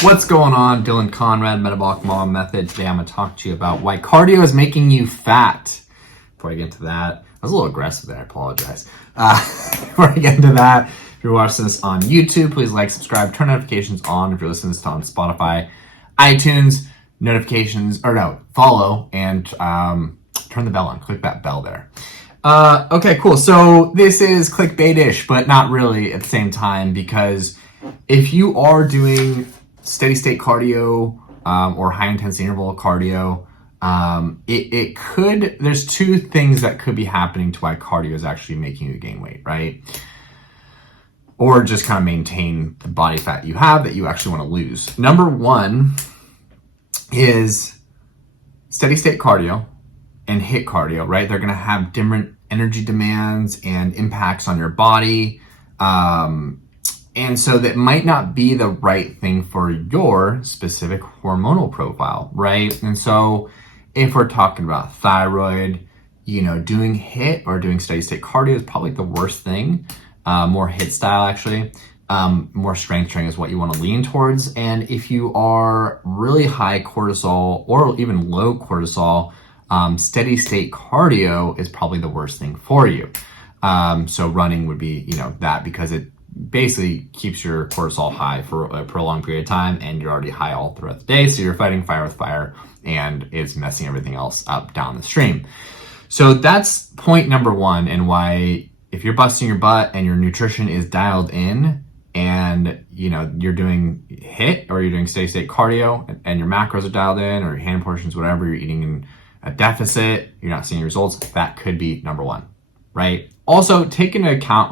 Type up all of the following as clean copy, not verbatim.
What's going on? Dylan Conrad, Metabolic Mom Method. Today I'm going to talk to you about why cardio is making you fat. Before I get into that, I was a little aggressive there, I apologize. Before I get into that, if you're watching this on YouTube, please like, subscribe, turn notifications on. If you're listening to this on Spotify, iTunes, follow, and turn the bell on. Click that bell there. Okay, cool. So this is clickbait-ish, but not really at the same time, because if you are doing steady state cardio or high intensity interval cardio, there's two things that could be happening to why cardio is actually making you gain weight, right? Or just kind of maintain the body fat you have that you actually want to lose. Number one is steady state cardio and HIIT cardio, right? They're going to have different energy demands and impacts on your body. And so that might not be the right thing for your specific hormonal profile, right? And so if we're talking about thyroid, doing HIIT or doing steady state cardio is probably the worst thing. More HIIT style, actually. More strength training is what you want to lean towards. And if you are really high cortisol or even low cortisol, steady state cardio is probably the worst thing for you. So running would be, that, because it basically keeps your cortisol high for a prolonged period of time, and you're already high all throughout the day. So you're fighting fire with fire, and it's messing everything else up down the stream. So that's point number one, and why if you're busting your butt and your nutrition is dialed in, and you're doing HIIT or you're doing steady state cardio and your macros are dialed in, or your hand portions, whatever, you're eating in a deficit, you're not seeing results, that could be number one, right? Also, take into account,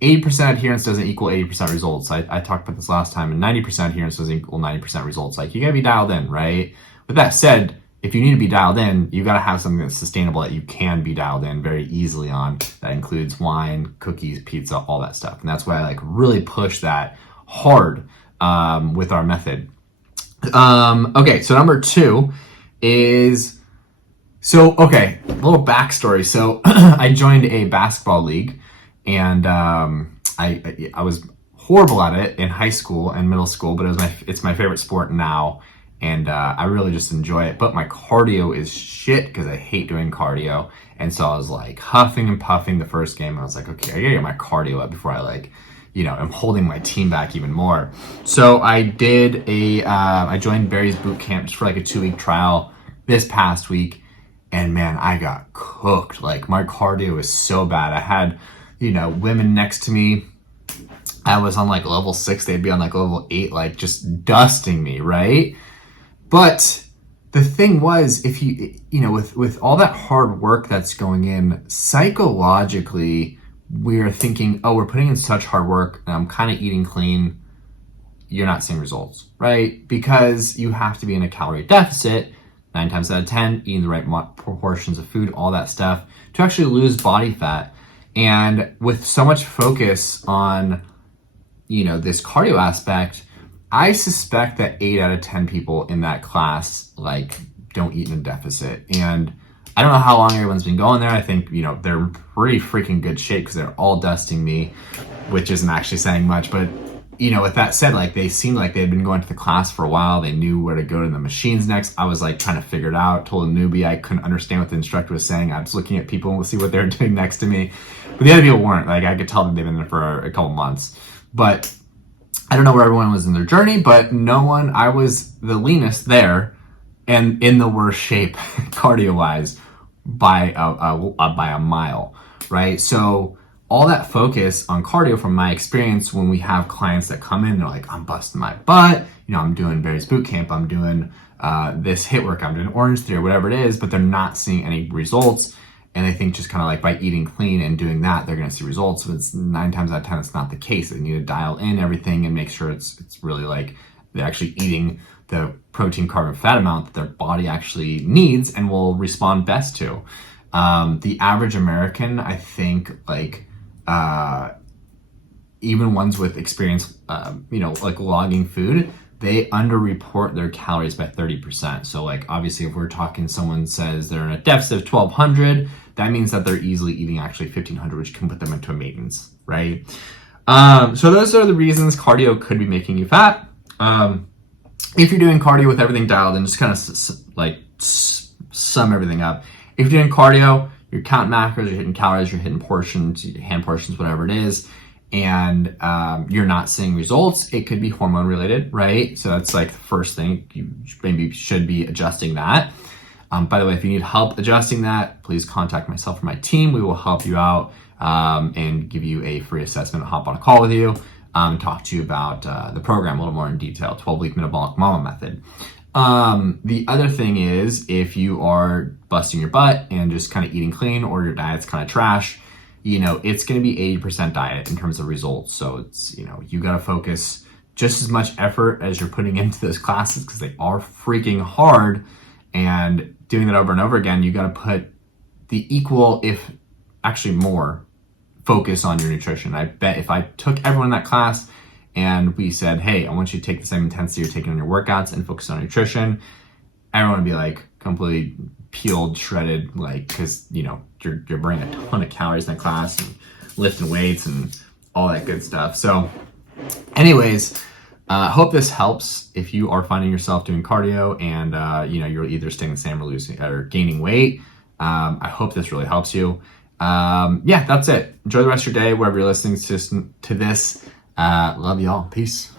80% adherence doesn't equal 80% results. I talked about this last time, and 90% adherence doesn't equal 90% results. You gotta be dialed in, right? With that said, if you need to be dialed in, you gotta have something that's sustainable that you can be dialed in very easily on. That includes wine, cookies, pizza, all that stuff. And that's why I really push that hard with our method. Okay, so number two is, a little backstory. So I joined a basketball league, and I was horrible at it in high school and middle school, but it's my favorite sport now, and I really just enjoy it. But my cardio is shit because I hate doing cardio, and so I was huffing and puffing the first game. I was like, okay, I gotta get my cardio up before I I'm holding my team back even more. So I did I joined Barry's boot camp just for a 2-week trial this past week, and man, I got cooked. My cardio is so bad. I had women next to me. I was on level 6, they'd be on level 8, just dusting me, right? But the thing was, if with all that hard work that's going in, psychologically, we're thinking, oh, we're putting in such hard work and I'm kind of eating clean. You're not seeing results, right? Because you have to be in a calorie deficit 9 times out of 10, eating the right proportions of food, all that stuff, to actually lose body fat. And with so much focus on, this cardio aspect, I suspect that 8 out of 10 people in that class, don't eat in a deficit. And I don't know how long everyone's been going there. I think, they're in pretty freaking good shape because they're all dusting me, which isn't actually saying much. But, with that said, they seemed like they had been going to the class for a while. They knew where to go to the machines next. I was trying to figure it out. Told a newbie I couldn't understand what the instructor was saying. I was looking at people and see what they were doing next to me. But the other people weren't. I could tell that they've been there for a couple months. But I don't know where everyone was in their journey, but I was the leanest there and in the worst shape cardio-wise by a mile, right? So all that focus on cardio, from my experience, when we have clients that come in, they're like, I'm busting my butt, I'm doing Barry's boot camp, I'm doing this HIIT work, I'm doing Orange Theory, whatever it is, but they're not seeing any results. And I think just kind of by eating clean and doing that, they're going to see results. But it's 9 times out of 10, it's not the case. They need to dial in everything and make sure it's really they're actually eating the protein, carb, and fat amount that their body actually needs and will respond best to. The average American, I think, even ones with experience, logging food, they underreport their calories by 30%. So obviously if we're talking, someone says they're in a deficit of 1,200, that means that they're easily eating actually 1,500, which can put them into a maintenance, right? So those are the reasons cardio could be making you fat. If you're doing cardio with everything dialed in, just kind of sum everything up. If you're doing cardio, you're counting macros, you're hitting calories, you're hitting portions, hand portions, whatever it is, and you're not seeing results, it could be hormone related, right? So that's like the first thing. You maybe should be adjusting that. By the way, if you need help adjusting that, please contact myself or my team. We will help you out and give you a free assessment, hop on a call with you, talk to you about the program a little more in detail, 12-week metabolic mama method. The other thing is, if you are busting your butt and just kind of eating clean, or your diet's kind of trash, it's going to be 80% diet in terms of results. So it's, you got to focus just as much effort as you're putting into those classes, because they are freaking hard, and doing that over and over again, you got to put the equal, if actually more, focus on your nutrition. I bet if I took everyone in that class and we said, hey, I want you to take the same intensity you're taking on your workouts and focus on nutrition, everyone would be like completely peeled, shredded, like, because you're burning a ton of calories in that class and lifting weights and all that good stuff. So anyways, hope this helps if you are finding yourself doing cardio and you're either staying the same or losing or gaining weight. I hope this really helps you. That's it. Enjoy the rest of your day wherever you're listening to this. Love y'all. Peace.